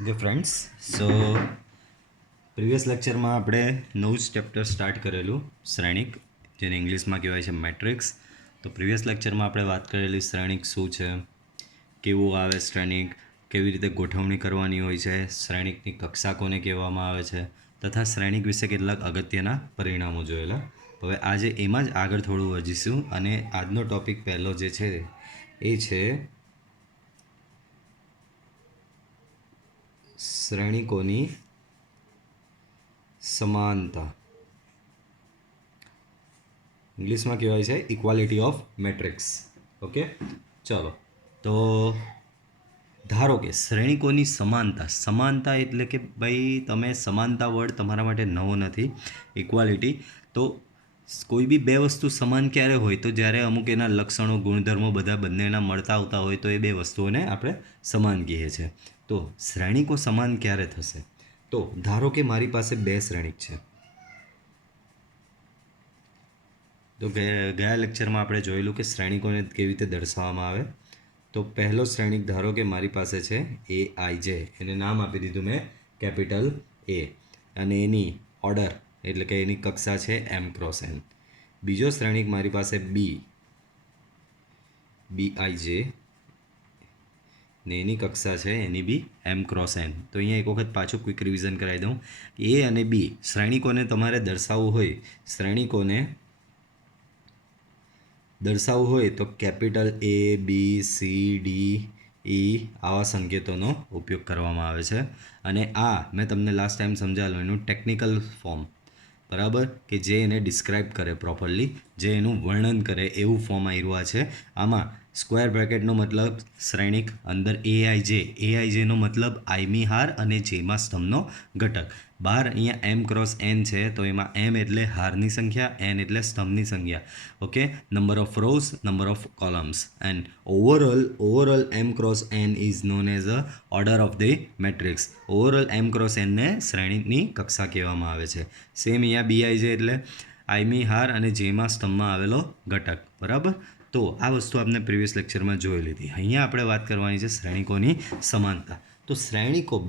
Okay friends, સો previous લેક્ચરમાં આપણે નવું જ ચેપ્ટર સ્ટાર્ટ કરેલું શ્રેણિક, જેને ઇંગ્લિશમાં કહેવાય છે મેટ્રિક્સ. તો પ્રીવિયસ લેક્ચરમાં આપણે વાત કરેલી શ્રેણિક શું છે, કેવું આવે શ્રેણિક, કેવી રીતે ગોઠવણી કરવાની હોય છે, શ્રેણિકની કક્ષા કોને કહેવામાં આવે છે, તથા શ્રેણિક વિશે કેટલાક અગત્યના પરિણામો જોયેલા. હવે આજે એમાં જ આગળ થોડું વધીશું અને આજનો ટૉપિક પહેલો જે છે એ છે શ્રેણિકોની સમાનતા. ઇંગ્લિશમાં કહેવાય છે ઇક્વાલિટી ઓફ મેટ્રિક્સ. ઓકે, ચલો. તો ધારો કે શ્રેણિકોની સમાનતા એટલે કે ભાઈ તમે સમાનતા વર્ડ તમારા માટે નવો નથી. ઇક્વાલિટી તો કોઈ બી બે વસ્તુ સમાન ક્યારે હોય તો જ્યારે અમુક એના લક્ષણો ગુણધર્મો બધા બંનેના મળતા આવતા હોય તો એ બે વસ્તુઓને આપણે સમાન કહીએ છીએ. તો શ્રેણિકો સમાન ક્યારે થશે? તો ધારો કે મારી પાસે બે શ્રેણિક છે. તો ગયા લેક્ચરમાં આપણે જોયેલું કે શ્રેણિકોને કેવી રીતે દર્શાવવામાં આવે. તો પહેલો શ્રેણિક ધારો કે મારી પાસે છે એ આઈ જે, એને નામ આપી દીધું મેં કેપિટલ એ, અને એની ઓર્ડર એટલે કે એની કક્ષા છે એમ ક્રોસ એન. બીજો શ્રેણિક મારી પાસે બી આઈ જે ને એની કક્ષા છે એની બી એમ ક્રોસ એન. તો અહીંયા એક વખત પાછું ક્વિક રિવિઝન કરાવી દઉં. એ અને બી શ્રેણિકોને તમારે દર્શાવવું હોય તો capital A B C D E આવા સંકેતોનો ઉપયોગ કરવામાં આવે છે. અને આ મેં તમને લાસ્ટ ટાઈમ સમજાવેલું એનું ટેકનિકલ ફોર્મ, બરાબર, કે જે એને ડિસ્ક્રાઇબ કરે પ્રોપરલી, જે એનું વર્ણન કરે એવું ફોર્મ આવ્યું છે. આમાં સ્ક્વેર બ્રેકેટનો મતલબ શ્રેણિક, અંદર એઆઈજેનો મતલબ આઈમી હાર અને જેમાં સ્તંભનો ઘટક. બહાર અહીંયા એમ ક્રોસ એન છે તો એમાં એમ એટલે હારની સંખ્યા, એન એટલે સ્તંભની સંખ્યા. Okay, number of rows, number of columns, and overall M cross N is known as a order of the matrix. Overall M cross એનને શ્રેણિકની કક્ષા કહેવામાં આવે છે. સેમ અહીંયા બીઆઈજે એટલે આઈમી હાર અને જેમાં સ્તંભમાં આવેલો ઘટક, બરાબર. તો આ વસ્તુ આપણે પ્રીવિયસ લેક્ચરમાં જોઈ લીધી. અહીંયા આપણે વાત કરવાની છે શ્રેણિકોની સમાનતા. તો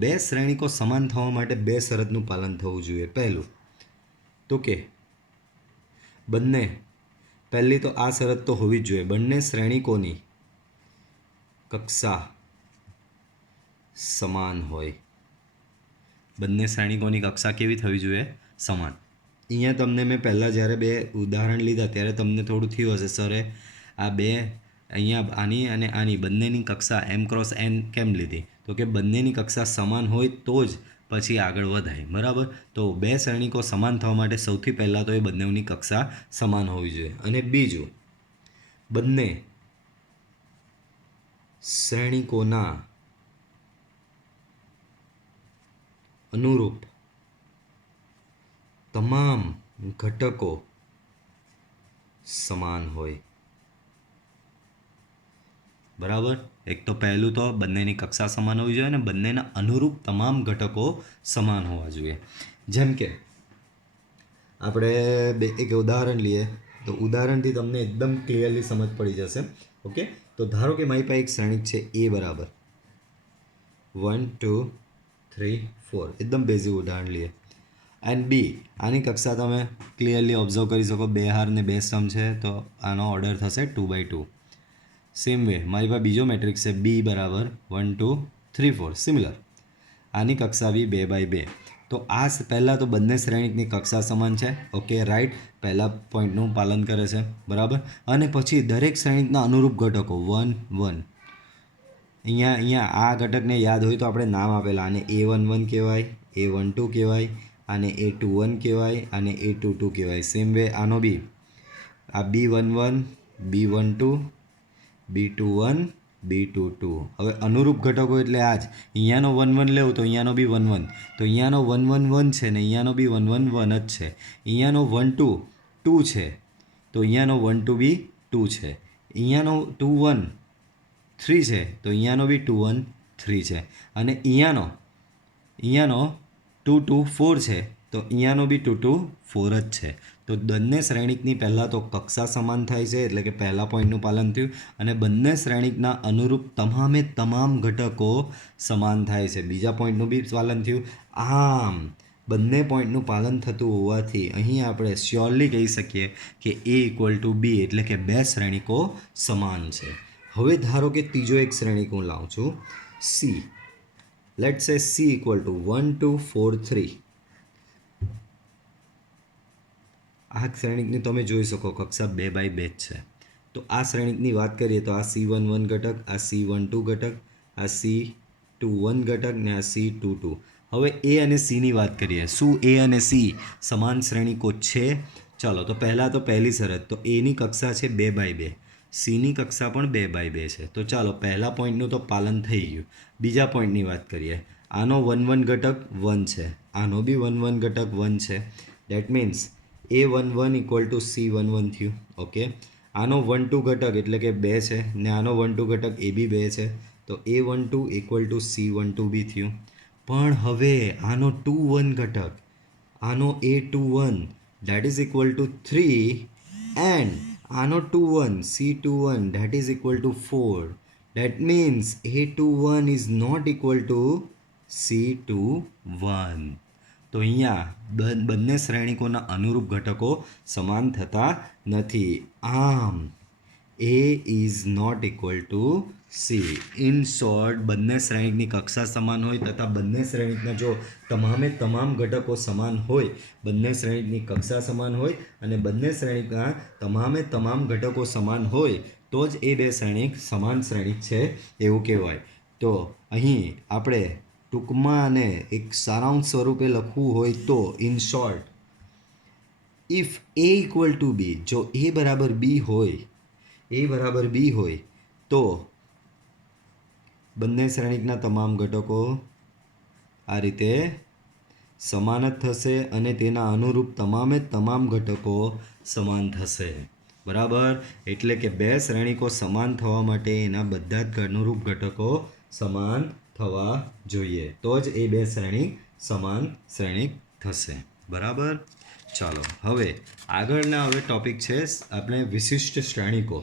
બે શ્રેણિકો સમાન થવા માટે બે શરતનું પાલન થવું જોઈએ. પહેલું તો કે પહેલી તો આ શરત તો હોવી જ જોઈએ, બંને શ્રેણિકોની કક્ષા સમાન હોય. બંને શ્રેણિકોની કક્ષા કેવી થવી જોઈએ? સમાન. અહીંયા તમને મેં પહેલાં જ્યારે બે ઉદાહરણ લીધા ત્યારે તમને થોડું થયું હશે, સરે આ બે અહીંયા આની અને આની બંનેની કક્ષા એમ ક્રોસ એન કેમ લીધી? તો કે બંનેની કક્ષા સમાન હોય તો જ પછી આગળ વધાય, બરાબર. તો બે શ્રેણિકો સમાન થવા માટે સૌથી પહેલાં તો એ બંનેની કક્ષા સમાન હોવી જોઈએ. અને બીજું, બંને શ્રેણિકોના અનુરૂપ તમામ ઘટકો સમાન હોય, બરાબર. એક તો પહેલું તો બંનેની કક્ષા સમાન હોવી જોઈએ અને બંનેના અનુરૂપ તમામ ઘટકો સમાન હોવા જોઈએ. જેમ કે આપણે એક ઉદાહરણ લઈએ તો ઉદાહરણથી તમને એકદમ ક્લિયરલી સમજ પડી જશે. ઓકે, તો ધારો કે મારી પાસે એક શ્રેણિક છે એ બરાબર 1 2 3 4, એકદમ બેઝિક ઉદાહરણ લઈએ. એન્ડ બી, આની કક્ષા તમે ક્લિયરલી ઓબ્ઝર્વ કરી શકો, બે હાર ને બે સ્તંભ છે તો આનો ઓર્ડર થશે 2/2. સેમ વે મારી પાસે બીજો મેટ્રિક્સ છે બી બરાબર 1 2 3 4, સિમિલર. આની કક્ષા બી 2/2. તો આ પહેલાં તો બંને શ્રેણિકની કક્ષા સમાન છે. ઓકે, રાઈટ, પહેલા પોઈન્ટનું પાલન કરે છે, બરાબર. અને પછી દરેક શ્રેણિકના અનુરૂપ ઘટકો 1 1. અહીંયા આ ઘટકને યાદ હોય તો આપણે નામ આપેલા, આને A11 કહેવાય, A12 કહેવાય, આને A21 કહેવાય, આને A22 કહેવાય. સેમ વે આનો બી, આ B11 B12 B21 B22. હવે અનુરૂપ ઘટકો એટલે આ જ. અહીંયાનો 1 1 લેવું તો અહીંયાનો બી 1 1, તો અહીંયાનો 1 1 1 છે ને અહીંયાનો બી 1 1 1 જ છે. અહીંયાનો 1 2 2 છે તો અહીંયાનો 1 2 બી 2 છે. અહીંયાનો 2 1 3 છે તો અહીંયાનો બી 2 1 3 છે. અને અહીંયાનો 2 2 4 છે તો અહીંયાનો બી 2 2 4 જ છે. તો બંને શ્રેણિકની પહેલાં તો કક્ષા સમાન થાય છે, એટલે કે પહેલા પોઈન્ટનું પાલન થયું, અને બંને શ્રેણિકના અનુરૂપ તમામે તમામ ઘટકો સમાન થાય છે, બીજા પોઈન્ટનું બી પાલન થયું. આમ બંને પોઈન્ટનું પાલન થતું હોવાથી અહીં આપણે શ્યોરલી કહી શકીએ કે A = B, એટલે કે બે શ્રેણિકો સમાન છે. હવે ધારો કે ત્રીજો એક શ્રેણિક હું લાવું છું, C. લેટ્સ સે C = 1 2 4 3. આ શ્રેણિકની તમે જોઈ શકો કક્ષા 2x2 જ છે. તો આ શ્રેણિકની વાત કરીએ તો આ C11 ઘટક, આ C12 ઘટક, આ C21 ઘટક ને આ C22. હવે A અને C ની વાત કરીએ. શું A અને C સમાન શ્રેણિકો છે? ચાલો, તો પહેલાં તો પહેલી શરત, તો A ની કક્ષા છે 2x2, C ની કક્ષા પણ 2x2 છે. તો ચાલો પહેલા પોઈન્ટનું તો પાલન થઈ ગયું. બીજા પોઈન્ટની વાત કરીએ. આનો 1 1 ઘટક 1 છે, આનો બી 1 1 ઘટક 1 છે. દેટ મીન્સ A11 = C11 થયું. ઓકે, આનો 1 2 ઘટક એટલે કે 2 છે, ને આનો 1 2 ઘટક એ બી 2 છે, તો A12 = C12 બી થયું. પણ હવે આનો 2 1 ઘટક, આનો A21 that is equal to 3, and આનો 21 C21 that is equal to 4. That means A21 is not equal to C21. તો અહીંયા બંને શ્રેણિકોના અનુરૂપ ઘટકો સમાન થતા નથી. આમ A is not equal to C. In short, બંને શ્રેણિકની કક્ષા સમાન હોય તથા બંને શ્રેણિકના જો તમામે તમામ ઘટકો સમાન હોય, બંને શ્રેણિકની કક્ષા સમાન હોય અને બંને શ્રેણિકના તમામે તમામ ઘટકો સમાન હોય તો જ એ બે શ્રેણિક સમાન શ્રેણિક છે એવું કહેવાય. તો અહીં આપણે ટૂંકમાં અને એક સારાંશ સ્વરૂપે લખવું હોય તો in short, if A = B, જો A બરાબર B હોય તો બંને શ્રેણિકના તમામ ઘટકો આ રીતે સમાન જ થશે અને તેના અનુરૂપ તમામે તમામ ઘટકો સમાન થશે. બરાબર, એટલે કે બે શ્રેણિકો સમાન થવા માટે એના બધા જ અનુરૂપ ઘટકો સમાન થવા જોઈએ, તો જ એ બે શ્રેણિક સમાન શ્રેણિક થશે. બરાબર, ચાલો હવે આગળના ટોપિક છે આપણે વિશિષ્ટ શ્રેણિકો.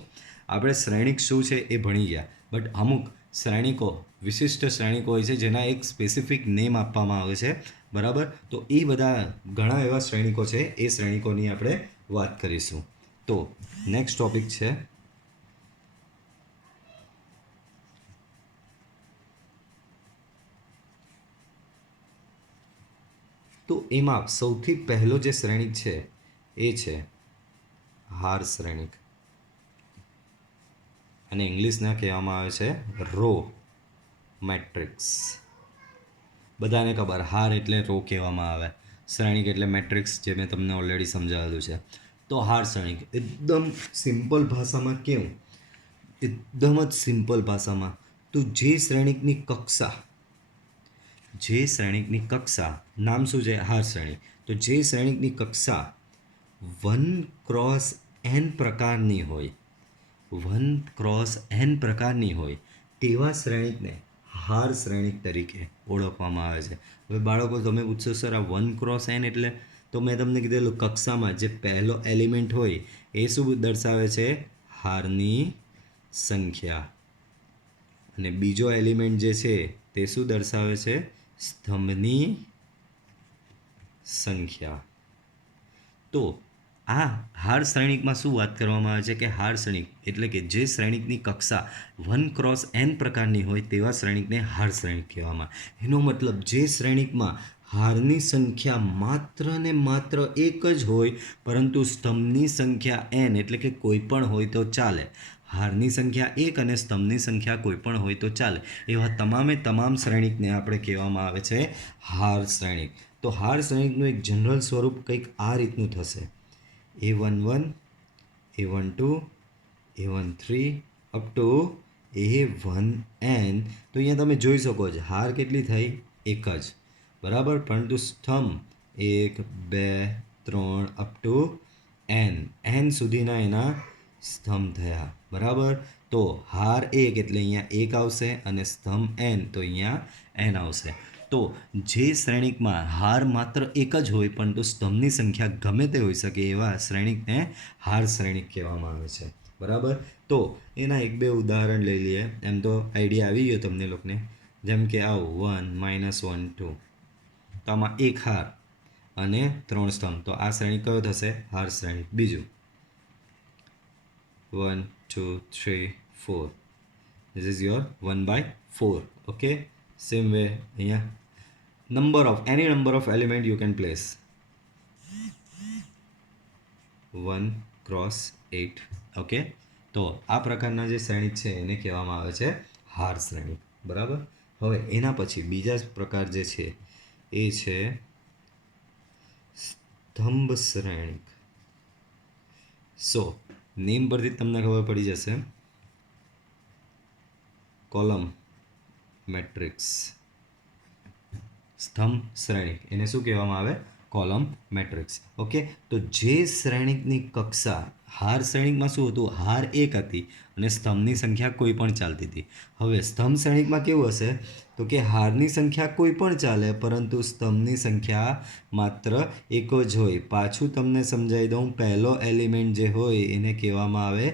આપણે શ્રેણિક શું છે એ ભણી ગયા, બટ અમુક શ્રેણિકો વિશિષ્ટ શ્રેણિકો હોય છે જેના એક સ્પેસિફિક નેમ આપવામાં આવે છે. બરાબર, તો એ બધા ઘણા એવા શ્રેણિકો છે, એ શ્રેણિકોની આપણે વાત કરીશું. તો નેક્સ્ટ ટોપિક છે તો એમાં સૌથી પહેલો જે શ્રેણિક છે એ છે હાર શ્રેણિક, અને ઇંગ્લિશના કહેવામાં આવે છે રો મેટ્રિક્સ. બધાને ખબર, હાર એટલે રો કહેવામાં આવે, શ્રેણિક એટલે મેટ્રિક્સ, જે મેં તમને ઓલરેડી સમજાવેલું છે. તો હાર શ્રેણિક એકદમ સિમ્પલ ભાષામાં કેવું, એકદમ જ સિમ્પલ ભાષામાં, તો જે શ્રેણિકની કક્ષા નામ શું છે? હાર શ્રેણિક. તો જે શ્રેણિકની કક્ષા 1x n પ્રકારની હોય, 1x n પ્રકારની હોય તેવા શ્રેણિકને હાર શ્રેણિક તરીકે ઓળખવામાં આવે છે. હવે બાળકો તમે પૂછશો સર આ 1x n એટલે? તો મેં તમને કીધેલું કક્ષામાં જે પહેલો એલિમેન્ટ હોય એ શું દર્શાવે છે? હારની સંખ્યા. અને બીજો એલિમેન્ટ જે છે તે શું દર્શાવે છે? સ્તંભની સંખ્યા. તો આ હાર શ્રેણિકમાં શું વાત કરવામાં આવે છે કે હાર શ્રેણિક એટલે કે જે શ્રેણિકની કક્ષા 1x n પ્રકારની હોય તેવા શ્રેણિકને હાર શ્રેણિક કહેવામાં. એનો મતલબ જે શ્રેણિકમાં હારની સંખ્યા માત્ર ને માત્ર એક જ હોય પરંતુ સ્તંભની સંખ્યા n એટલે કે કોઈ પણ હોય તો ચાલે, હારની સંખ્યા એક અને સ્તંભની સંખ્યા કોઈ પણ હોય તો ચાલે, એવા તમામે તમામ શ્રેણિકને આપણે કહેવામાં આવે છે હાર શ્રેણિક. તો હાર શ્રેણિકનું એક જનરલ સ્વરૂપ કંઈક આ રીતનું થશે: A11, A12, A13 up to A1n. તો અહીંયા તમે જોઈ શકો છો હાર કેટલી થઈ? એક જ. બરાબર, પરંતુ સ્તંભ 1 2 3 અપ ટુ n સુધીના એના સ્તંભ થયા. બરાબર, તો હાર એક એટલે અહીંયા 1 આવશે અને સ્તંભ n તો અહીંયા n આવશે. તો જે શ્રેણિકમાં હાર માત્ર એક જ હોય પરંતુ સ્તંભની સંખ્યા ગમે તે હોઈ શકે એવા શ્રેણિકને હાર શ્રેણિક કહેવામાં આવે છે. બરાબર. તો એના એક બે ઉદાહરણ લઈ લઈએ. એમ તો આઈડિયા આવી ગયો તમને લોકોને. જેમ કે આવું 1 -1 2, તો આમાં એક હાર અને 3 સ્તંભ, તો આ શ્રેણિક કયો થશે? હાર શ્રેણિક. બીજું 1 2 3 4, this is your 1/4. okay, same way અહીંયા any number of element you can place 1 cross 8. Okay, તો આ પ્રકારના જે શ્રેણિક છે એને કહેવામાં આવે છે હાર શ્રેણિક. બરાબર. હવે એના પછી બીજા પ્રકાર જે છે એ છે સ્તંભ શ્રેણિક. સો નેમ પરથી તમને ખબર પડી જશે. કોલમ મેટ્રિક્સ, સ્તંભ શ્રેણિક, એને શું કહેવામાં આવે? Column matrix. ઓકે, તો જે શ્રેણિકની કક્ષા, હાર શ્રેણિકમાં શું હતું? હાર એક હતી અને સ્તંભની સંખ્યા કોઈ પણ ચાલતી હતી. હવે સ્તંભ શ્રેણિકમાં કેવું હશે? તો કે હારની સંખ્યા કોઈ પણ ચાલે પરંતુ સ્તંભની સંખ્યા માત્ર એક જ હોય. પાછું તમને સમજાવી દઉં, પહેલો એલિમેન્ટ જે હોય એને કહેવામાં આવે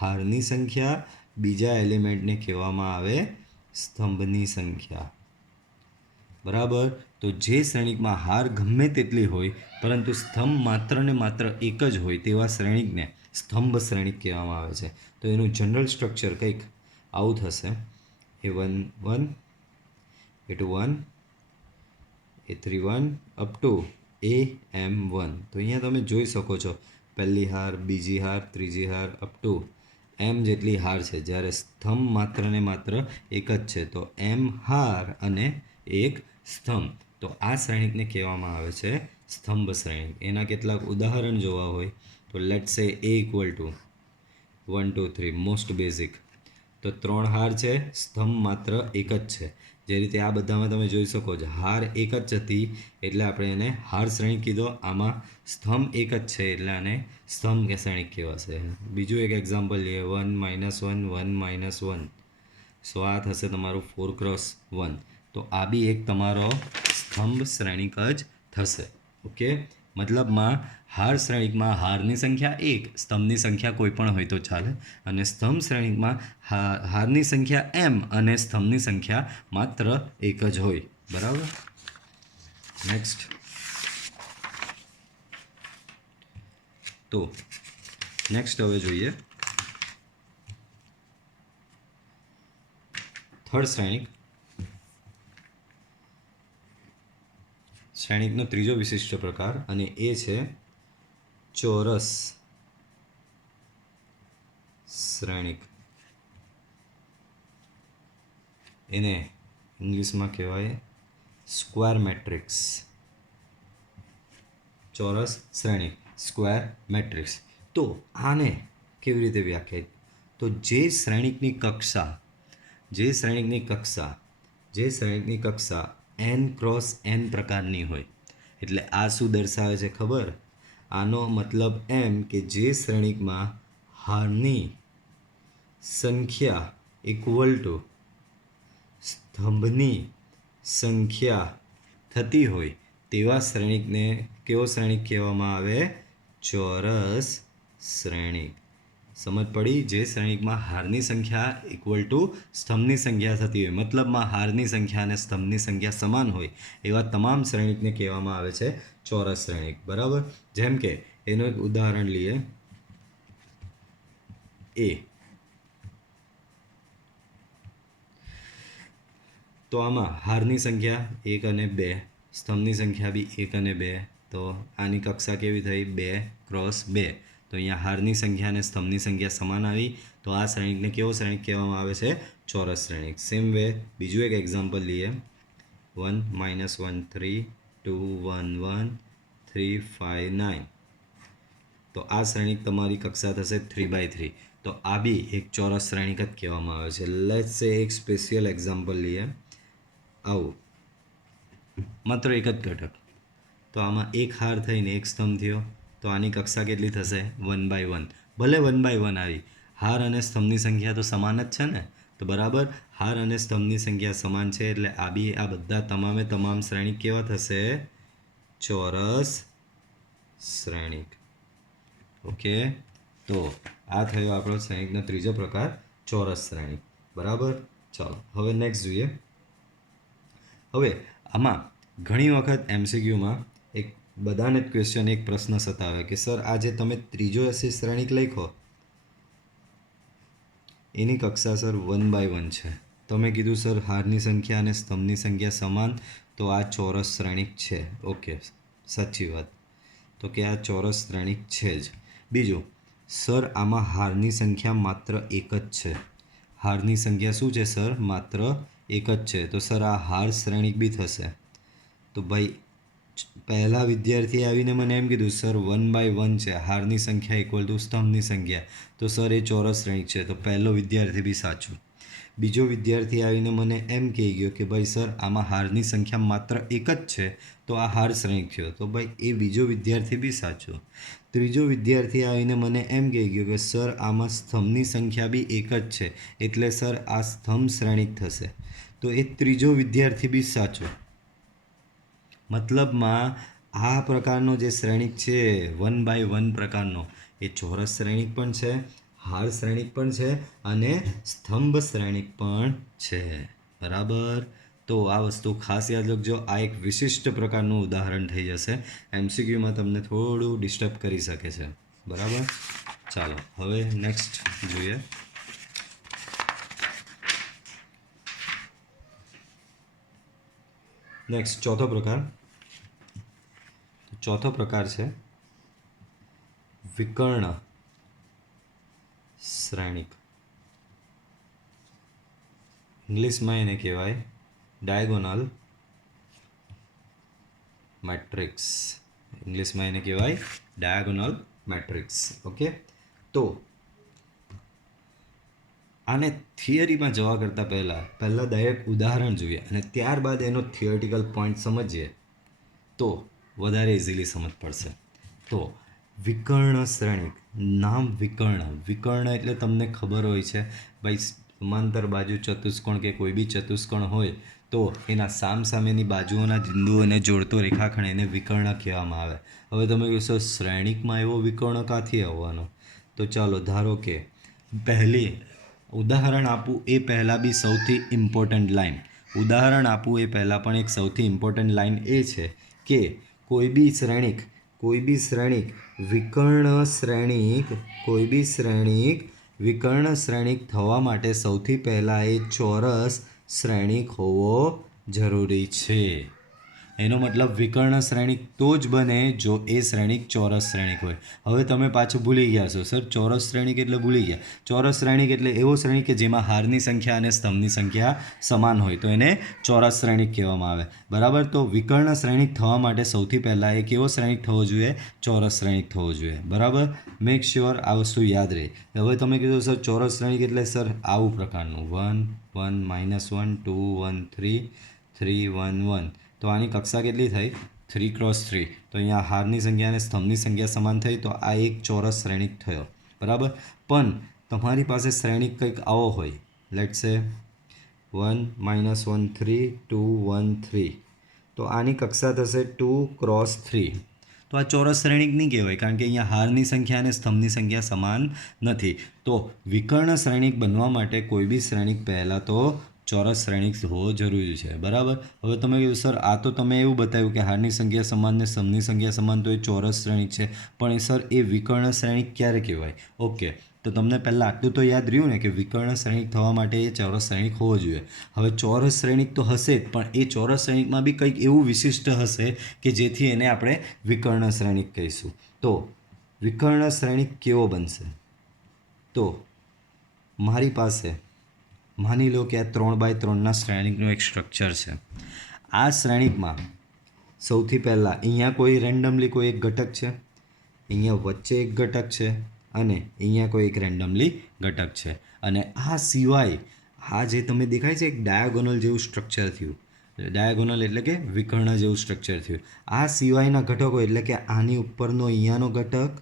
હારની સંખ્યા, બીજા એલિમેન્ટને કહેવામાં આવે સ્તંભની સંખ્યા. બરાબર. તો જે શ્રેણિકમાં હાર ગમે તેટલી હોય પરંતુ સ્તંભ માત્ર ને માત્ર એક જ હોય તેવા શ્રેણિકને સ્તંભ શ્રેણિક કહેવામાં આવે છે. તો એનું જનરલ સ્ટ્રક્ચર કંઈક આવું થશે: A1 1, A2 1, A3 1 up to AM1. તો અહીંયા તમે જોઈ શકો છો પહેલી હાર, બીજી હાર, ત્રીજી હાર અપ ટુ એમ જેટલી હાર છે, જ્યારે સ્તંભ માત્ર ને માત્ર એક જ છે. તો એમ હાર અને એક સ્તંભ, તો આ શ્રેણિકને કહેવામાં આવે છે સ્તંભ શ્રેણિક. એના કેટલાક ઉદાહરણ જોવા હોય તો લેટ્સ સે A equal to 1 2 3, most basic. તો 3 હાર છે, સ્તંભ માત્ર એક જ છે. જે રીતે આ બધામાં તમે જોઈ શકો છો હાર એક જ હતી એટલે આપણે એને હાર શ્રેણિક કીધો. આમાં સ્તંભ એક જ છે એટલે આને સ્તંભ શ્રેણિક કહેવાશે. બીજું એક એક્ઝામ્પલ લઈએ, 1 -1 1 -1. સો આ થશે તમારું 4 ક્રોસ 1. તો આ બી એક તમારો સ્તંભ શ્રેણિક જ થશે. ઓકે, મતલબમાં હાર શ્રેણિકમાં હારની સંખ્યા એક, સ્તંભની સંખ્યા કોઈ પણ હોય તો ચાલે, અને સ્તંભ શ્રેણિકમાં હારની સંખ્યા એમ અને સ્તંભની સંખ્યા માત્ર એક જ હોય. બરાબર. નેક્સ્ટ, તો નેક્સ્ટ હવે જોઈએ થર્ડ શ્રેણિક. શ્રેણિકનો ત્રીજો વિશિષ્ટ પ્રકાર અને એ છે ચોરસ શ્રેણિક. એને ઇંગ્લિશમાં કહેવાય સ્ક્વેર મેટ્રિક્સ. ચોરસ શ્રેણિક, સ્ક્વેર મેટ્રિક્સ. તો આને કેવી રીતે વ્યાખ્યાયિત? તો જે શ્રેણિકની કક્ષા n ક્રોસ n પ્રકારની હોય. એટલે આ શું દર્શાવે છે ખબર? આનો મતલબ એમ કે જે શ્રેણિકમાં હારની સંખ્યા ઇક્વલ ટુ સ્તંભની સંખ્યા થતી હોય તેવા શ્રેણિકને કેવો શ્રેણિક કહેવામાં આવે? ચોરસ શ્રેણિક. સમજ પડી? જે શ્રેણિકમાં હારની સંખ્યા ઇક્વલ ટુ સ્તંભની સંખ્યા થતી હોય, મતલબમાં હારની સંખ્યા અને સ્તંભની સંખ્યા સમાન હોય એવા તમામ શ્રેણિકને કહેવામાં આવે છે ચોરસ શ્રેણિક. બરાબર. જેમ કે એનું એક ઉદાહરણ લઈએ, A. તો આમાં હારની સંખ્યા 1 અને 2, સ્તંભની સંખ્યા બી 1 અને 2. તો આની કક્ષા કેવી થઈ? 2 ક્રોસ 2. તો અહીંયા હારની સંખ્યા અને સ્તંભની સંખ્યા સમાન આવી. તો આ શ્રેણિકને કેવો શ્રેણિક કહેવામાં આવે છે? ચોરસ શ્રેણિક. સેમ વે બીજું એક એક્ઝામ્પલ લઈએ, 1 -1 3, 2 1 1, 3 5 9. તો આ શ્રેણિક તમારી કક્ષા થશે 3/3. તો આ બી એક ચોરસ શ્રેણિક જ કહેવામાં આવે છે. લેટ્સ સે એક સ્પેશિયલ એક્ઝામ્પલ લઈએ, આવું માત્ર એક જ ઘટક. તો આમાં એક હાર થઈને એક સ્તંભ થયો. તો આની કક્ષા કેટલી થશે? 1/1. ભલે 1/1 આવી, હાર અને સ્તંભની સંખ્યા તો સમાન જ છે ને. તો બરાબર, હાર અને સ્તંભની સંખ્યા સમાન છે એટલે આ બધા તમામે તમામ શ્રેણિક કેવા થશે? ચોરસ શ્રેણિક. ઓકે, તો આ થયો આપણો શ્રેણિકનો ત્રીજો પ્રકાર, ચોરસ શ્રેણિક. બરાબર. ચાલો હવે નેક્સ્ટ જોઈએ. હવે આમાં ઘણી વખત MCQમાં એક બધાને જ ક્વેશ્ચન એક પ્રશ્ન સતાવે કે સર આ જે તમે ત્રીજો એસી શ્રેણિક લખો એની કક્ષા સર 1/1 છે. તમે કીધું સર હારની સંખ્યા અને સ્તંભની સંખ્યા સમાન, તો આ ચોરસ શ્રેણિક છે. ઓકે, સાચી વાત. તો કે આ ચોરસ શ્રેણિક છે જ. બીજું, સર આમાં હારની સંખ્યા માત્ર એક જ છે. હારની સંખ્યા શું છે સર? માત્ર એક જ છે. તો સર આ હાર શ્રેણિક બી થશે. તો ભાઈ પહેલા વિદ્યાર્થી આવીને મને એમ કીધું સર 1/1 છે, હારની સંખ્યા ઇક્વલ ટુ સ્તંભની સંખ્યા, તો સર એ ચોરસ શ્રેણિક છે. તો પહેલો વિદ્યાર્થી બી સાચું. બીજો વિદ્યાર્થી આવીને મને એમ કહી ગયો કે ભાઈ સર આમાં હારની સંખ્યા માત્ર એક જ છે, તો આ હાર શ્રેણિક થયો. તો ભાઈ એ બીજો વિદ્યાર્થી બી સાચો. ત્રીજો વિદ્યાર્થી આવીને મને એમ કહી ગયો કે સર આમાં સ્તંભની સંખ્યા બી એક જ છે, એટલે સર આ સ્તંભ શ્રેણિક થશે. તો એ ત્રીજો વિદ્યાર્થી બી સાચો. મતલબમાં આ પ્રકારનો જે શ્રેણિક છે 1/1 પ્રકારનો, એ ચોરસ શ્રેણિક પણ છે, હાર શ્રેણિક પણ છે અને સ્તંભ શ્રેણિક પણ છે. બરાબર. તો આ વસ્તુ ખાસ યાદ રાખજો. આ એક વિશિષ્ટ પ્રકારનું ઉદાહરણ થઈ જશે. MCQમાં તમને થોડું ડિસ્ટર્બ કરી શકે છે. બરાબર. ચાલો હવે નેક્સ્ટ જોઈએ. નેક્સ્ટ ચોથો પ્રકાર છે વિકર્ણ શ્રેણિક. ઇંગ્લિશમાં એને કહેવાય ડાયગોનલ મેટ્રિક્સ. ઓકે, તો આને થિયરીમાં જવા કરતાં પહેલાં ડાયરેક્ટ ઉદાહરણ જોઈએ અને ત્યારબાદ એનો થિયોરિટિકલ પોઈન્ટ સમજીએ તો વધારે ઇઝીલી સમજ પડશે. તો વિકર્ણ શ્રેણિક, નામ વિકર્ણ એટલે તમને ખબર હોય છે ભાઈ સમાંતર બાજુ ચતુષ્કોણ કે કોઈ બી ચતુષ્કોણ હોય તો એના સામસામેની બાજુઓના બિંદુઓને જોડતો રેખાખંડ એને વિકર્ણ કહેવામાં આવે. હવે તમે કહેશો શ્રેણિકમાં એવો વિકર્ણ ક્યાંથી આવવાનો? તો ચાલો ધારો કે પહેલી ઉદાહરણ આપું એ પહેલાં બી સૌથી ઇમ્પોર્ટન્ટ લાઈન પણ એક સૌથી ઇમ્પોર્ટન્ટ લાઈન એ છે કે કોઈ બી શ્રેણિક વિકર્ણ શ્રેણિક થવા માટે સૌથી પહેલાં એ ચોરસ શ્રેણિક હોવો જરૂરી છે. એનો મતલબ વિકર્ણ શ્રેણિક તો જ બને જો એ શ્રેણિક ચોરસ શ્રેણિક હોય. હવે તમે પાછું ભૂલી ગયા છો સર ચોરસ શ્રેણિક એટલે ભૂલી ગયા. ચોરસ શ્રેણિક એટલે એવો શ્રેણિક કે જેમાં હારની સંખ્યા અને સ્તંભની સંખ્યા સમાન હોય તો એને ચોરસ શ્રેણિક કહેવામાં આવે. બરાબર. તો વિકર્ણ શ્રેણિક થવા માટે સૌથી પહેલાં એ કેવો શ્રેણિક થવો જોઈએ? ચોરસ શ્રેણિક થવો જોઈએ. બરાબર. મેક શ્યોર આ વસ્તુ યાદ રહે. હવે તમે કીધું સર ચોરસ શ્રેણિક એટલે સર આવું પ્રકારનું 1 1 -1 2 1 3 3 1 1. તો આની કક્ષા કેટલી થઈ? 3x3. તો અહીંયા હારની સંખ્યા અને સ્તંભની સંખ્યા સમાન થઈ તો આ એક ચોરસ શ્રેણિક થયો. બરાબર. પણ તમારી પાસે શ્રેણિક કંઈક આવો હોય, લેટ્સ સે 1 -1 3 2 1 3. તો આની કક્ષા થશે 2x3. તો આ ચોરસ શ્રેણિક નહીં કહેવાય કારણ કે અહીંયા હારની સંખ્યા અને સ્તંભની સંખ્યા સમાન નથી. તો વિકર્ણ શ્રેણિક બનવા માટે કોઈ બી શ્રેણિક પહેલાં તો ચોરસ શ્રેણિક હોવો જરૂરી છે. બરાબર. હવે તમે કીધું સર આ તો તમે એવું બતાવ્યું કે હારની સંખ્યા સમાન ને સ્તંભની સંખ્યા સમાન તો એ ચોરસ શ્રેણિક છે, પણ સર એ વિકર્ણ શ્રેણિક ક્યારે કહેવાય? ઓકે, તો તમને પહેલાં આટલું તો યાદ રહ્યું ને કે વિકર્ણ શ્રેણિક થવા માટે એ ચોરસ શ્રેણિક હોવો જોઈએ. હવે ચોરસ શ્રેણિક તો હશે જ, પણ એ ચોરસ શ્રેણિકમાં બી કંઈક એવું વિશિષ્ટ હશે કે જેથી એને આપણે વિકર્ણ શ્રેણિક કહીશું. તો વિકર્ણ શ્રેણિક કેવો બનશે? તો મારી પાસે માની લો કે આ 3x3 શ્રેણિકનું એક સ્ટ્રક્ચર છે. આ શ્રેણિકમાં સૌથી પહેલાં અહીંયા કોઈ રેન્ડમલી કોઈ એક ઘટક છે, અહીંયા વચ્ચે એક ઘટક છે અને અહીંયા કોઈ એક રેન્ડમલી ઘટક છે. અને આ સિવાય આ જે તમે દેખાય છે એક ડાયાગોનલ જેવું સ્ટ્રક્ચર થયું. ડાયાગોનલ એટલે કે વિકર્ણ જેવું સ્ટ્રક્ચર થયું. આ સિવાયના ઘટકો એટલે કે આની ઉપરનો અહીંયાનો ઘટક,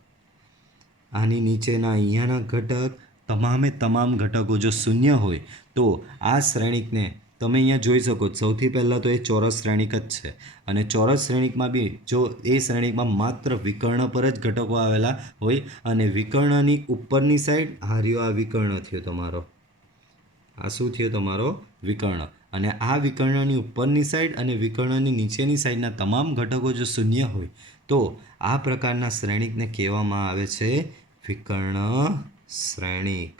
આની નીચેના અહીંયાના ઘટક તમામે તમામ ઘટકો જો શૂન્ય હોય તો આ શ્રેણિકને તમે અહીંયા જોઈ શકો છો. સૌથી પહેલાં તો એ ચોરસ શ્રેણિક જ છે અને ચોરસ શ્રેણિકમાં બી જો એ શ્રેણિકમાં માત્ર વિકર્ણ પર જ ઘટકો આવેલા હોય અને વિકર્ણની ઉપરની સાઈડ આ રહ્યો આ વિકર્ણ થયો તમારો, આ શું થયો તમારો વિકર્ણ, અને આ વિકર્ણની ઉપરની સાઈડ અને વિકર્ણની નીચેની સાઈડના તમામ ઘટકો જો શૂન્ય હોય તો આ પ્રકારના શ્રેણિકને કહેવામાં આવે છે વિકર્ણ શ્રેણિક.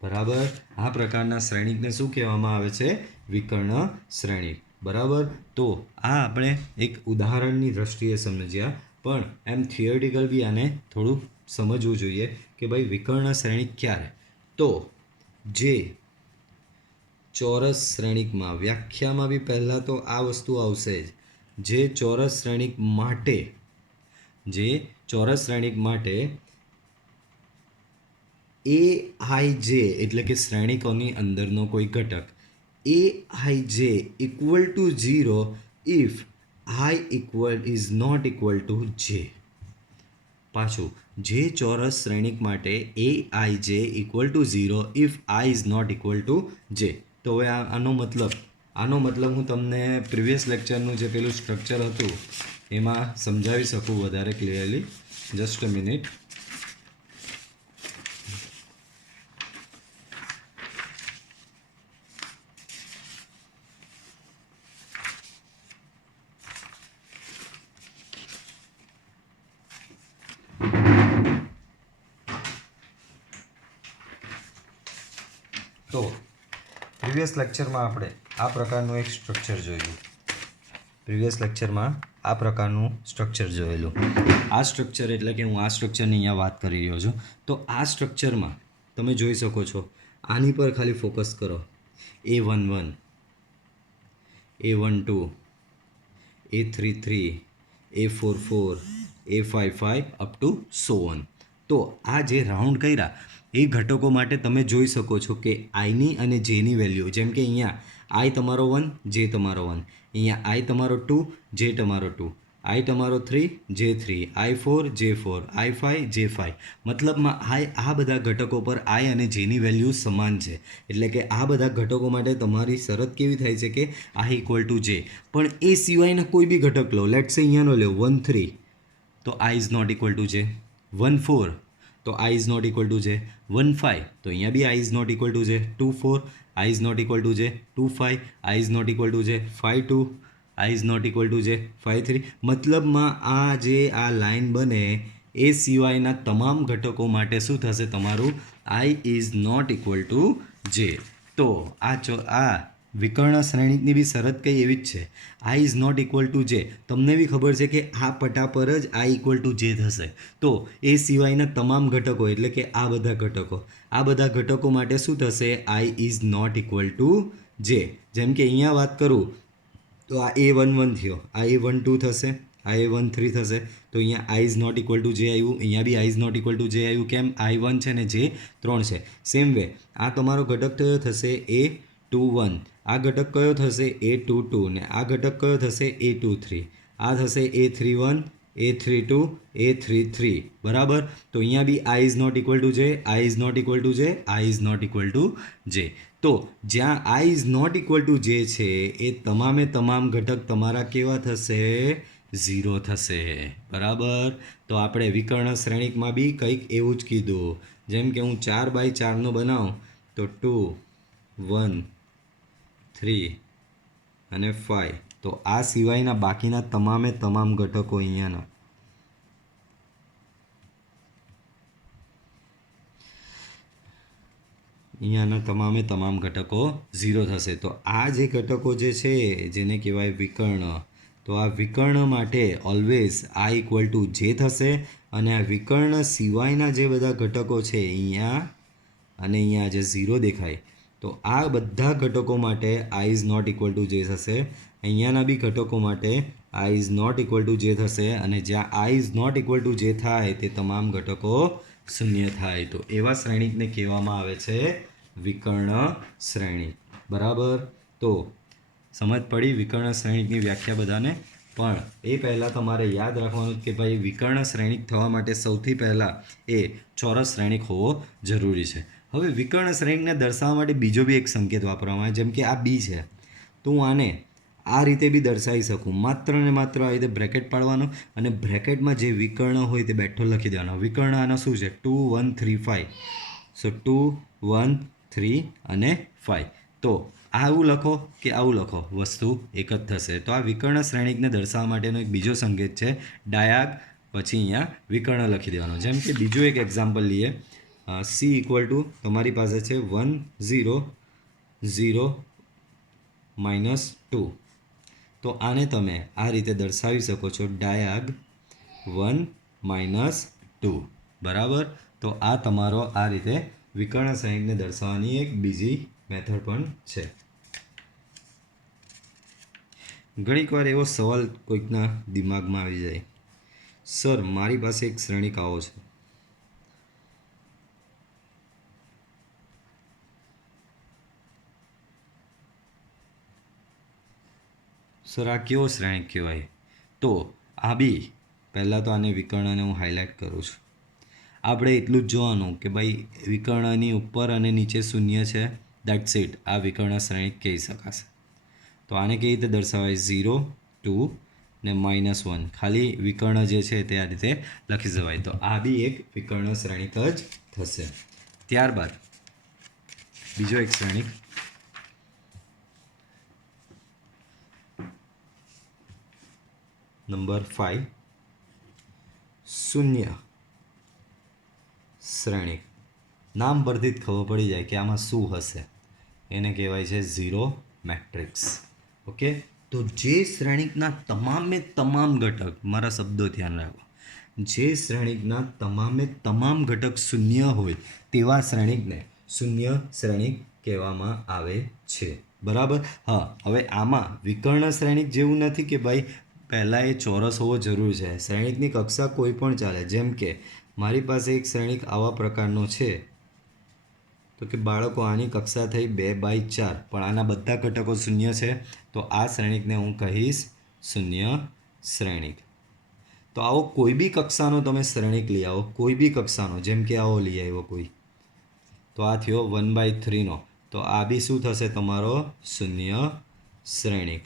બરાબર, આ પ્રકારના શ્રેણિકને શું કહેવામાં આવે છે? વિકર્ણ શ્રેણિક. બરાબર, તો આ આપણે એક ઉદાહરણની દ્રષ્ટિએ સમજ્યા, પણ એમ થિયરિટિકલ બી આને થોડું સમજવું જોઈએ કે ભાઈ વિકર્ણ શ્રેણિક ક્યારે? તો જે ચોરસ શ્રેણિકમાં, વ્યાખ્યામાં બી પહેલાં તો આ વસ્તુ આવશે જ, જે ચોરસ શ્રેણિક માટે એ આઈ જે એટલે કે શ્રેણિકોની અંદરનો કોઈ ઘટક A I J equal to 0 if I is not equal to J. પાછું, જે ચોરસ શ્રેણિક માટે A I J equal to 0 if I is not equal to J. તો હવે આનો મતલબ હું તમને પ્રીવિયસ લેક્ચરનું જે પેલું સ્ટ્રક્ચર હતું એમાં સમજાવી શકું વધારે ક્લિયરલી. Just a minute. તો પ્રીવિયસ લેક્ચરમાં આપણે આ પ્રકારનું એક સ્ટ્રક્ચર જોયેલું. આ સ્ટ્રક્ચર એટલે કે હું આ સ્ટ્રક્ચરની અહીંયા વાત કરી રહ્યો છું. તો આ સ્ટ્રક્ચરમાં તમે જોઈ શકો છો, આની પર ખાલી ફોકસ કરો. A11, A12, A33, A44, A55 up to so on. તો આ જે રાઉન્ડ કર્યા એ ઘટકો માટે તમે જોઈ શકો છો કે આઈની અને જેની વેલ્યુ, જેમ કે અહીંયા આઈ તમારો 1, જે તમારો 1, અહીંયા આઈ તમારો 2, જે તમારો 2, આઈ તમારો 3, જે 3, આઈ 4, જે 4, આઈ 5, જે 5. મતલબમાં આ બધા ઘટકો પર આઈ અને જેની વેલ્યુ સમાન છે. એટલે કે આ બધા ઘટકો માટે તમારી શરત કેવી થાય છે કે આઈ ઇક્વલ ટુ જે. પણ એ સિવાયના કોઈ બી ઘટક લો, લેટ્સ સે અહીંયાનો લો 1 3, તો I is not equal to J. 1 4, તો I is not equal to J. 1 5, તો અહીંયા બી I is not equal to J. 2 4, I is not equal to J. 2 5, I is not equal to J. 5 2, I is not equal to J. 5 3. મતલબમાં આ line બને એ સિવાયના તમામ ઘટકો માટે શું થશે તમારું? I is not equal to J. તો આ વિકર્ણ શ્રેણિકની બી શરત કંઈ એવી જ છે, I is not equal to J. તમને બી ખબર છે કે આ પટા પર જ આઈ ઇક્વલ ટુ જે થશે. તો એ સિવાયના તમામ ઘટકો એટલે કે આ બધા ઘટકો માટે શું થશે? I is not equal to J. જેમ કે અહીંયા વાત કરું તો આ A11 થયો, આ A12 થશે, આ A13 થશે. તો અહીંયા I is not equal to J આવ્યું, અહીંયા બી I is not equal to J આવ્યું. કેમ? આઈ 1 છે ને જે 3 છે. સેમ વે આ તમારો ઘટક કયો થશે? A21. આ ઘટક કયો થશે? A22. ને આ ઘટક કયો થશે? A23. આ થશે A31, A32, A33. બરાબર. તો અહીંયા બી I is not equal to J, I is not equal to J, I is not equal to J. તો જ્યાં I is not equal to J છે એ તમામે તમામ ઘટક તમારા કેવા થશે? 0 થશે. બરાબર. તો આપણે વિકર્ણ શ્રેણિકમાં બી કંઈક એવું જ કીધું. જેમ કે હું 4x4નો બનાવું તો 2 1 3 અને 5. તો આ સિવાયના બાકીના તમામે તમામ ઘટકો અહીંયાના તમામે તમામ ઘટકો 0 થશે. તો આ જે ઘટકો જે છે જેને કહેવાય વિકર્ણ, તો આ વિકર્ણ માટે always I equal to J થશે. અને આ વિકર્ણ સિવાયના જે બધા ઘટકો છે અહીંયા અને અહીંયા જે 0 દેખાય, તો આ બધા ઘટકો માટે I is not equal to J થશે. અહીંયાના બી ઘટકો માટે I is not equal to J થશે. અને જ્યાં I is not equal to J થાય તે તમામ ઘટકો શૂન્ય થાય. તો એવા શ્રેણિકને કહેવામાં આવે છે વિકર્ણ શ્રેણિક. બરાબર. તો સમજ પડી વિકર્ણ શ્રેણિકની વ્યાખ્યા બધાને? પણ એ પહેલાં તમારે યાદ રાખવાનું કે ભાઈ વિકર્ણ શ્રેણિક થવા માટે સૌથી પહેલાં એ ચોરસ શ્રેણિક હોવો જરૂરી છે. હવે વિકર્ણ શ્રેણિકને દર્શાવવા માટે બીજો બી એક સંકેત વાપરવામાં આવે, જેમ કે આ બી છે તો હું આને આ રીતે બી દર્શાવી શકું, માત્ર ને માત્ર આ રીતે બ્રેકેટ પાડવાનો અને બ્રેકેટમાં જે વિકર્ણ હોય તે બેઠો લખી દેવાનો. વિકર્ણ આનો શું છે? 2 1 3 5. સો 2 1 3 અને 5. તો આવું લખો કે આવું લખો, વસ્તુ એક જ થશે. તો આ વિકર્ણ શ્રેણિકને દર્શાવવા માટેનો એક બીજો સંકેત છે ડાયાગ, પછી અહીંયા વિકર્ણ લખી દેવાનો. જેમ કે બીજું એક એક્ઝામ્પલ લઈએ. સી ઇક્વલ ટુ તમારી પાસે છે 1 0 0 -2. તો આને તમે આ રીતે દર્શાવી શકો છો ડાયાગ 1 -2. બરાબર. તો આ તમારો આ રીતે વિકર્ણ શ્રેણિકને દર્શાવવાની એક બીજી મેથડ પણ છે. ઘણીક વાર એવો સવાલ કોઈકના દિમાગમાં આવી જાય, સર મારી પાસે એક શ્રેણિક આવો છે, સર આ કેવો શ્રેણિક કહેવાય? તો આ બી પહેલાં તો આને વિકર્ણને હું હાઇલાઇટ કરું છું. આપણે એટલું જ જોવાનું કે ભાઈ વિકર્ણની ઉપર અને નીચે શૂન્ય છે, દેટ્સ ઇટ. આ વિકર્ણ શ્રેણિક કહી શકાશે. તો આને કેવી રીતે દર્શાવાય? 0 2 ને -1. ખાલી વિકર્ણ જે છે તે આ રીતે લખી જવાય. તો આ બી એક વિકર્ણ શ્રેણિક જ થશે. ત્યારબાદ બીજો એક શ્રેણિક નંબર 5, શૂન્ય શ્રેણિક. નામ પરથી જ ખબર પડી જાય કે આમાં શું હશે. એને કહેવાય છે ઝીરો મેટ્રિક્સ. ઓકે. તો જે શ્રેણિકના તમામે તમામ ઘટક, મારા શબ્દો ધ્યાન રાખો, જે શ્રેણિકના તમામે તમામ ઘટક શૂન્ય હોય તેવા શ્રેણિકને શૂન્ય શ્રેણિક કહેવામાં આવે છે. બરાબર. હા, હવે આમાં વિકર્ણ શ્રેણિક જેવું નથી કે ભાઈ પહેલાં એ ચોરસ હોવો જરૂરી છે. શ્રેણિકની કક્ષા કોઈ પણ ચાલે. જેમ કે મારી પાસે એક શ્રેણિક આવા પ્રકારનો છે, તો કે બાળકો આની કક્ષા થઈ 2/4, પણ આના બધા ઘટકો શૂન્ય છે, તો આ શ્રેણિકને હું કહીશ શૂન્ય શ્રેણિક. તો આવો કોઈ બી કક્ષાનો તમે શ્રેણિક લઈ આવો, કોઈ બી કક્ષાનો, જેમ કે આવો લઈ આવ્યો કોઈ, તો આ થયો 1/3નો, તો આ બી શું થશે? તમારો શૂન્ય શ્રેણિક.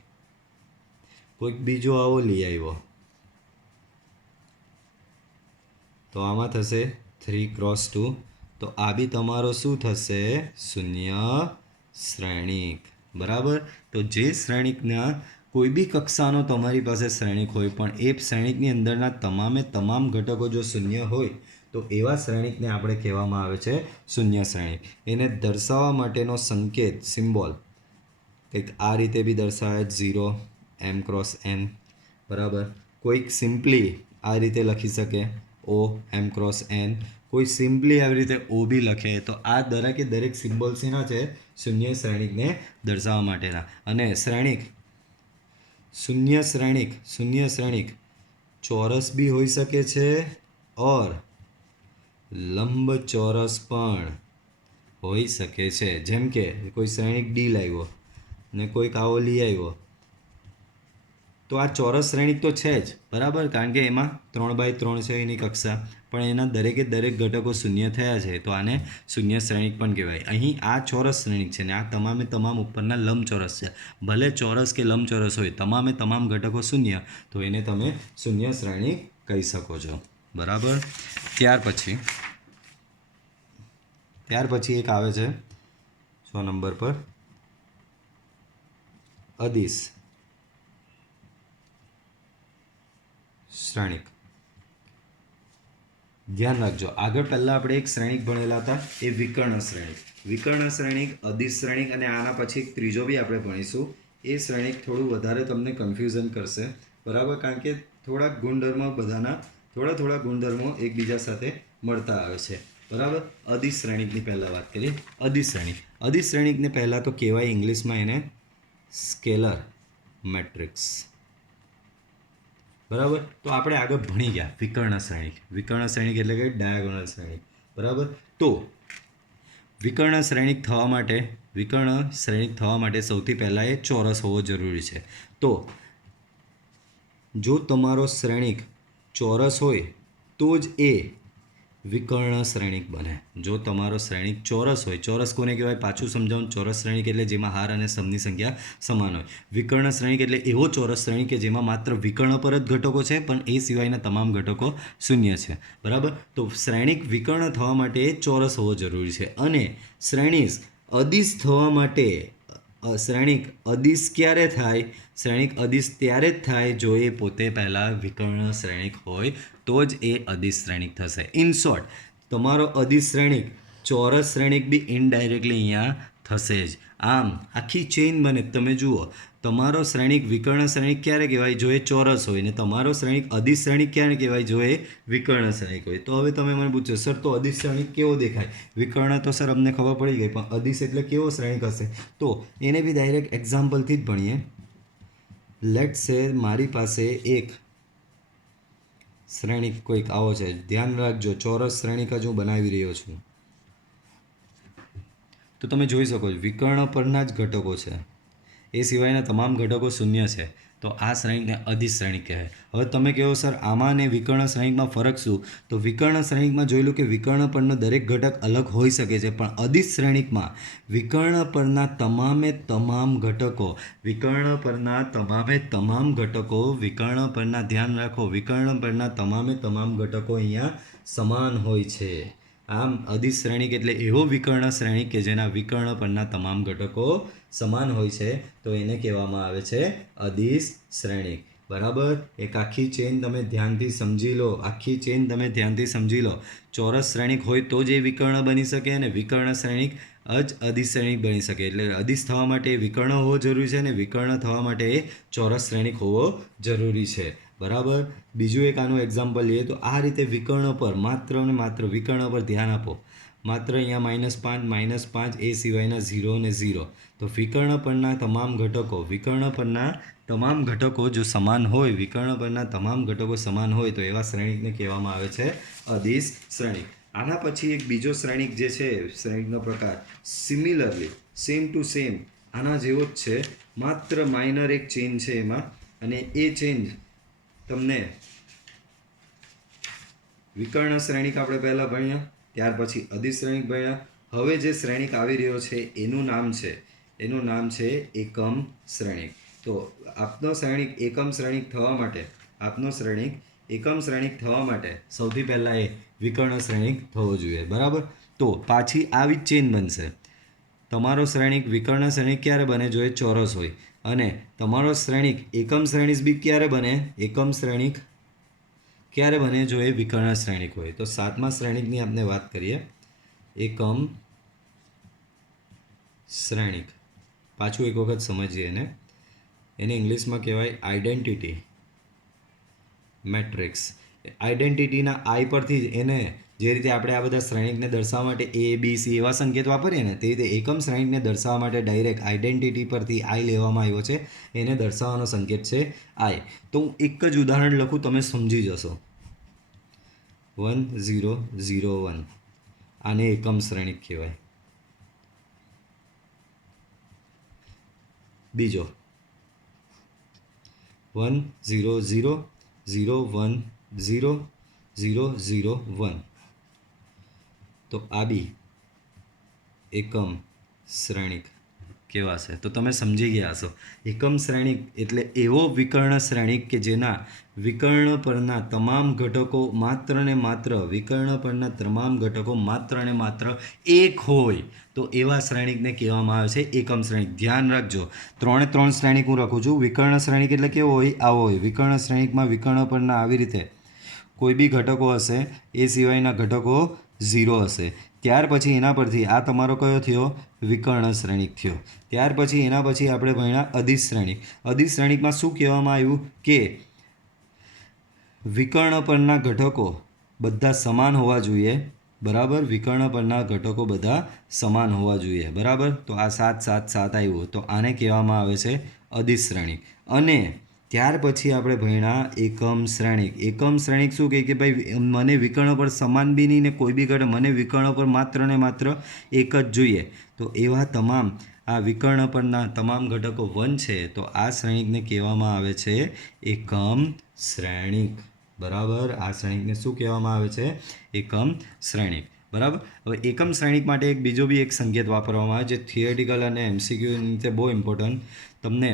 કોઈક બીજો આવો લઈ આવ્યો, તો આમાં થશે 3x2, તો આ બી તમારો શું થશે? શૂન્ય શ્રેણિક. બરાબર. તો જે શ્રેણિકના કોઈ બી કક્ષાનો તમારી પાસે શ્રેણિક હોય, પણ એ શ્રેણિકની અંદરના તમામે તમામ ઘટકો જો શૂન્ય હોય, તો એવા શ્રેણિકને આપણે કહેવામાં આવે છે શૂન્ય શ્રેણિક. એને દર્શાવવા માટેનો સંકેત, સિમ્બોલ કંઈક આ રીતે બી દર્શાવે 0 m×n. બરાબર. કોઈક સિમ્પલી આ રીતે લખી શકે O m×n, કોઈ સિમ્પલી આવી રીતે O બી લખે. તો આ દરેકે દરેક સિમ્બોલ્સ એના છે શૂન્ય શ્રેણિકને દર્શાવવા માટેના. અને શ્રેણિક, શૂન્ય શ્રેણિક ચોરસ બી હોઈ શકે છે ઓર લંબચોરસ પણ હોઈ શકે છે. જેમ કે કોઈ શ્રેણિક ડી લાવ્યો ને કોઈક આવો લઈ આવ્યો, તો આ ચોરસ શ્રેણિક તો છે જ. બરાબર. કારણ કે એમાં 3/3 છે એની કક્ષા, પણ એના દરેકે દરેક ઘટકો શૂન્ય થયા છે, તો આને શૂન્ય શ્રેણિક પણ કહેવાય. અહીં આ ચોરસ શ્રેણિક છે ને આ તમામે તમામ ઉપરના લંબચોરસ છે. ભલે ચોરસ કે લંબચોરસ હોય, તમામે તમામ ઘટકો શૂન્ય, તો એને તમે શૂન્ય શ્રેણિક કહી શકો છો. બરાબર. ત્યાર પછી એક આવે છે 6 નંબર પર, અદિશ શ્રેણિક. ધ્યાન રાખજો, આગળ પહેલાં આપણે એક શ્રેણિક ભણેલા હતા, એ વિકર્ણ શ્રેણિક. વિકર્ણ શ્રેણિક, અદિશ શ્રેણિક, અને આના પછી એક ત્રીજો બી આપણે ભણીશું. એ શ્રેણિક થોડું વધારે તમને કન્ફ્યુઝન કરશે. બરાબર. કારણ કે થોડાક ગુણધર્મો બધાના થોડા ગુણધર્મો એકબીજા સાથે મળતા આવે છે. બરાબર. અદિશ શ્રેણિકની પહેલાં વાત કરીએ. અદિશ શ્રેણિકને પહેલાં તો કહેવાય ઇંગ્લિશમાં એને સ્કેલર મેટ્રિક્સ. બરાબર. તો આપણે આગળ ભણી ગયા વિકર્ણ શ્રેણિક. વિકર્ણ શ્રેણિક એટલે કે ડાયાગોનલ શ્રેણિક. બરાબર. તો વિકર્ણ શ્રેણિક થવા માટે સૌથી પહેલાં એ ચોરસ હોવો જરૂરી છે. તો જો તમારો શ્રેણિક ચોરસ હોય તો જ એ વિકર્ણ શ્રેણિક બને. જો તમારો શ્રેણિક ચોરસ હોય, ચોરસ કોને કહેવાય પાછું સમજાવું, ચોરસ શ્રેણિક એટલે જેમાં હાર અને સમની સંખ્યા સમાન હોય. વિકર્ણ શ્રેણિક એટલે એવો ચોરસ શ્રેણિક કે જેમાં માત્ર વિકર્ણ પર જ ઘટકો છે પણ એ સિવાયના તમામ ઘટકો શૂન્ય છે. બરાબર. તો શ્રેણિક વિકર્ણ થવા માટે ચોરસ હોવો જરૂરી છે. અને શ્રેણિક અદિશ થવા માટે શ્રેણિક અદિશ ક્યારે થાય? શ્રેણિક અદિશ ત્યારે જ થાય જો એ પોતે પહેલાં વિકર્ણ શ્રેણિક હોય તો જ એ અદિશ શ્રેણિક થશે. ઇન શોર્ટ, તમારો અદિશ શ્રેણિક ચોરસ શ્રેણિક બી ઇનડાયરેક્ટલી અહીંયા થશે જ. આમ આખી ચેઇન બને. તમે જુઓ, તમારો શ્રેણિક વિકર્ણ શ્રેણિક ક્યારે કહેવાય? જો એ ચોરસ હોય. ને તમારો શ્રેણિક અદિશ શ્રેણિક ક્યારે કહેવાય? જો એ વિકર્ણ શ્રેણિક હોય. તો હવે તમે મને પૂછો, સર તો અદિશ શ્રેણિક કેવો દેખાય? વિકર્ણ તો સર અમને ખબર પડી ગઈ, પણ અદિશ એટલે કેવો શ્રેણિક હશે? તો એને બી ડાયરેક્ટ એક્ઝામ્પલથી જ ભણીએ. લેટ સે મારી પાસે એક શ્રેણિક કોઈક આવો છે. ધ્યાન રાખજો, ચોરસ શ્રેણિક જ હું બનાવી રહ્યો છું. તો તમે જોઈ શકો છો વિકર્ણ પરના જ ઘટકો છે, એ સિવાયના તમામ ઘટકો શૂન્ય છે. તો આ શ્રેણિકને અદિશ શ્રેણિક કહેવાય. હવે તમે કહો સર આમાં ને વિકર્ણ શ્રેણિકમાં ફરક શું? તો વિકર્ણ શ્રેણિકમાં જોયેલું કે વિકર્ણ પરનો દરેક ઘટક અલગ હોઈ શકે છે, પણ અદિશ શ્રેણિકમાં વિકર્ણ પરના તમામે તમામ ઘટકો વિકર્ણ પરના ધ્યાન રાખો, વિકર્ણ પરના તમામે તમામ ઘટકો અહીંયા સમાન હોય છે. આમ અદિશ શ્રેણિક એટલે એવો વિકર્ણ શ્રેણિક કે જેના વિકર્ણ પરના તમામ ઘટકો સમાન હોય છે, તો એને કહેવામાં આવે છે અદિશ શ્રેણિક. બરાબર. એક આખી ચેન તમે ધ્યાનથી સમજી લો. ચોરસ શ્રેણિક હોય તો જ એ વિકર્ણ બની શકે, અને વિકર્ણ શ્રેણિક જ અદિશ શ્રેણિક બની શકે. એટલે અદિશ થવા માટે વિકર્ણ હોવો જરૂરી છે, અને વિકર્ણ થવા માટે ચોરસ શ્રેણિક હોવો જરૂરી છે. બરાબર. બીજું એક આનું એક્ઝામ્પલ લઈએ તો આ રીતે વિકર્ણ પર માત્ર ને માત્ર વિકર્ણ પર ધ્યાન આપો. માત્ર અહીંયા -5 એ સિવાયના 0 અને 0. તો વિકર્ણ પરના તમામ ઘટકો જો સમાન હોય, વિકર્ણ પરના તમામ ઘટકો સમાન હોય તો એવા શ્રેણિકને કહેવામાં આવે છે અદિશ શ્રેણિક. આના પછી એક બીજો શ્રેણિક જે છે, શ્રેણિકનો પ્રકાર સિમિલરલી સેમ ટુ સેમ આના જેવો જ છે, માત્ર માઇનર એક ચેન્જ છે એમાં, અને એ ચેન્જ તમને વિકર્ણ શ્રેણિક આપણે પહેલાં ભણ્યા, ત્યાર પછી અદિશ શ્રેણિક ભણ્યા. હવે જે શ્રેણિક આવી રહ્યો છે એનું નામ છે એકમ શ્રેણિક. તો આપનો શ્રેણિક એકમ શ્રેણિક થવા માટે સૌથી પહેલાં એ વિકર્ણ શ્રેણિક થવો જોઈએ. બરાબર. તો પાછી આવી જ ચેન બનશે. તમારો શ્રેણિક વિકર્ણ શ્રેણિક ક્યારે બને? જો એ ચોરસ હોય. અને તમારો શ્રેણિક એકમ શ્રેણિક બી ક્યારે બને? એકમ શ્રેણિક ક્યારે બને? જો એ વિકર્ણ શ્રેણિક હોય. તો 7મા શ્રેણિકની આપણે વાત કરીએ. એકમ શ્રેણિક. પાછું એક વખત સમજીએ એને ઇંગ્લિશમાં કહેવાય આઈડેન્ટિટી મેટ્રિક્સ. આઈડેન્ટિટીના આઈ પરથી જ એને જે રીતે આપણે આ બધા શ્રેણિકને દર્શાવવા માટે ABC એવા સંકેત વાપરીએ ને, તે રીતે એકમ શ્રેણિકને દર્શાવવા માટે ડાયરેક્ટ આઈડેન્ટિટી પરથી આઈ લેવામાં આવ્યો છે. એને દર્શાવવાનો સંકેત છે આઈ. તો હું એક જ ઉદાહરણ લખું, તમે સમજી જશો. 1 0 0 1 આને એકમ શ્રેણિક કહેવાય. બીજો 1 0 0 0 1 0 0 0 1. તો આ બી એકમ શ્રેણિક કહેવાશે. તો તમે સમજી ગયા હશો. એકમ શ્રેણિક એટલે એવો વિકર્ણ શ્રેણિક કે જેના વિકર્ણ પરના તમામ ઘટકો માત્ર ને માત્ર એક હોય, તો એવા શ્રેણિકને કહેવામાં આવે છે એકમ શ્રેણિક. ધ્યાન રાખજો, 3 શ્રેણિક હું રાખું છું. વિકર્ણ શ્રેણિક એટલે કેવો હોય? આવો હોય. વિકર્ણ શ્રેણિકમાં વિકર્ણ પરના આવી રીતે કોઈ બી ઘટકો હશે, એ સિવાયના ઘટકો 0 હશે. ત્યાર પછી એના પરથી આ તમારો કયો થયો? વિકર્ણ શ્રેણિક થયો. ત્યાર પછી એના પછી આપણે ભણ્યા અદિશ શ્રેણિક. અદિશ શ્રેણિકમાં શું કહેવામાં આવ્યું કે વિકર્ણ પરના ઘટકો બધા સમાન હોવા જોઈએ. બરાબર. વિકર્ણ પરના ઘટકો બધા સમાન હોવા જોઈએ. બરાબર. તો આ 7 7 7 આવ્યું, તો આને કહેવામાં આવે છે અદિશ શ્રેણિક. અને ત્યાર પછી આપણે ભણ્યા એકમ શ્રેણિક. એકમ શ્રેણિક શું કહે કે ભાઈ મને વિકર્ણ પર સમાન બી નહીં ને કોઈ બી ઘટક, મને વિકર્ણ પર માત્ર ને માત્ર એક જ જોઈએ. તો એવા તમામ આ વિકર્ણ પરના તમામ ઘટકો 1 છે, તો આ શ્રેણિકને કહેવામાં આવે છે એકમ શ્રેણિક. બરાબર, આ શ્રેણિકને શું કહેવામાં આવે છે? એકમ શ્રેણિક. બરાબર. હવે એકમ શ્રેણિક માટે એક બીજો બી એક સંકેત વાપરવામાં આવે જે થિયરિટિકલ અને MCQ રીતે બહુ ઇમ્પોર્ટન્ટ. તમને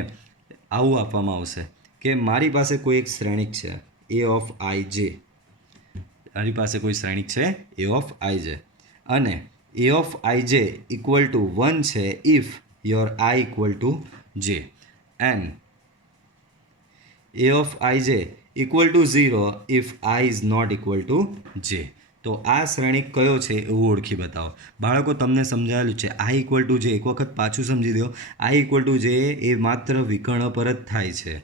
આવું આપવામાં આવશે કે મારી પાસે કોઈ એક શ્રેણિક છે એ ઓફ આઈ જે. મારી પાસે કોઈ શ્રેણિક છે એ ઓફ આઈ જે અને એ of I J equal two 1 છે if your I equal to જે and a of ij equal to 0 if I is not equal to j. તો આ શ્રેણિક કયો છે એવું ઓળખી બતાવો. બાળકો તમને સમજાયેલું છે આઈ ઇક્વલ ટુ જે. એક વખત પાછું સમજી દો. આઈ ઇક્વલ ટુ જે એ માત્ર વિકર્ણ પર જ થાય છે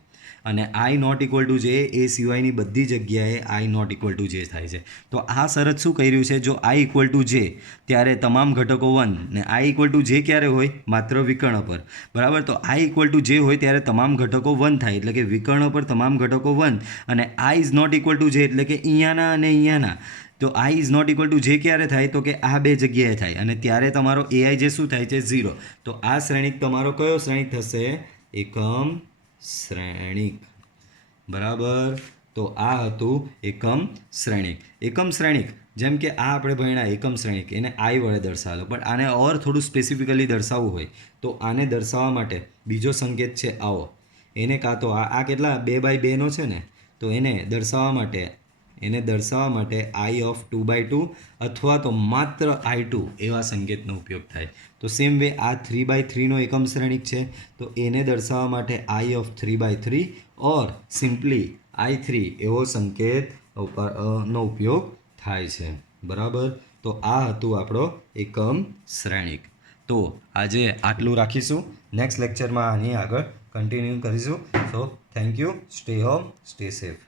અને આઈ નોટ ઇક્વલ ટુ જે એ સિવાયની બધી જગ્યાએ આઈ નોટ ઇક્વલ ટુ જે થાય છે. તો આ શરત શું કહી રહ્યું છે? જો આઈ ઇક્વલ ટુ જે ત્યારે તમામ ઘટકો 1 ને આઈ ઇક્વલ ટુ જે ક્યારે હોય? માત્ર વિકર્ણ પર. બરાબર. તો આઈ ઇક્વલ ટુ જે હોય ત્યારે તમામ ઘટકો 1 થાય એટલે કે વિકર્ણ પર તમામ ઘટકો 1 અને I is not equal to J એટલે કે અહીંયાના અને અહીંયાના. તો I is not equal to J ક્યારે થાય? તો કે આ બે જગ્યાએ થાય અને ત્યારે તમારો એઆઈ જે શું થાય છે? 0. તો આ શ્રેણિક તમારો કયો શ્રેણિક થશે? એકમ શ્રેણિક. બરાબર. તો આ હતું એકમ શ્રેણિક. એકમ શ્રેણિક જેમ કે આ આપણે ભણ્યા એકમ શ્રેણિક એને આઈ વડે દર્શાવેલો, પણ આને ઓર થોડું સ્પેસિફિકલી દર્શાવવું હોય તો આને દર્શાવવા માટે બીજો સંકેત છે આવો. એને કાં તો આ કેટલા 2/2 નો છે ને, તો એને દર્શાવવા માટે આઈ ઓફ 2/2 અથવા તો માત્ર i2 એવા સંકેતનો ઉપયોગ થાય. તો સેમ વે આ 3/3 નો એકમ શ્રેણિક છે તો એને દર્શાવવા માટે આઈ ઓફ 3/3 ઓર સિમ્પલી i3 એવો સંકેત નો ઉપયોગ થાય છે. બરાબર. તો આ હતું આપણો એકમ શ્રેણિક. તો આજે આટલું રાખીશું. નેક્સ્ટ લેક્ચરમાં આની આગળ કન્ટિન્યુ કરીશું. So thank you. Stay home, stay safe.